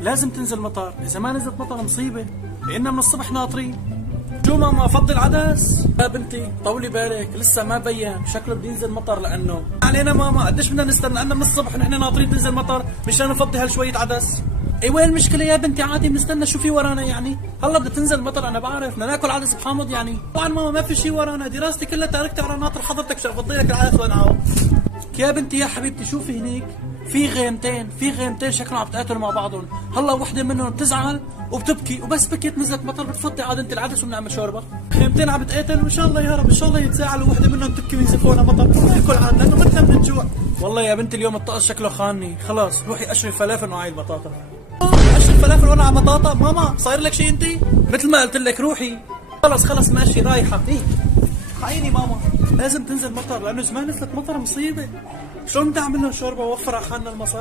لازم تنزل مطر، اذا ما نزلت مطر مصيبه، لان من الصبح ناطرين. شو ماما افضل عدس؟ لا بنتي طولي بالك، لسه ما بين، شكله بده ينزل مطر. لانه علينا ماما، قديش بدنا نستنى؟ لانه من الصبح نحن ناطرين تنزل مطر مشان نفضي هالشويه عدس. اي وين المشكله يا بنتي؟ عادي بنستنى، شو في ورانا يعني؟ هلا بدها تنزل مطر، انا بعرف، بدنا ناكل عدس بحامض يعني. طبعا ماما ما في شيء ورانا، دراستي كلها تاركتها على ناطر حضرتك عشان افضي لك العدس وانعه. يا بنتي يا حبيبتي شوفي هنيك، في غيمتين شكلهم عم يتقاتلوا مع بعضهم. هلا وحده منهم بتزعل وبتبكي، وبس بكيت نزلت مطر بتفضي عاد انت العدس وبنعمل شوربه. خيمتين عم بتقاتل، وان شاء الله يا رب ان شاء الله يتزاعلوا، وحده منهم تبكي وينزفونا مطر ناكل عاد، لانه متنا من الجوع. والله يا بنتي اليوم الطقس شكله خاني، خلاص روحي قشري فلافل وعاي البطاطا. قشري فلافل وانا على بطاطا؟ ماما صاير لك شيء انت؟ مثل ما قلت لك روحي. خلص ماشي رايحه. حقيقي ماما لازم تنزل مطر، لانه زمان نزلت مطر مصيبه. شلون بدي اعمل لهم شوربه واوفر على حالنا المصاري؟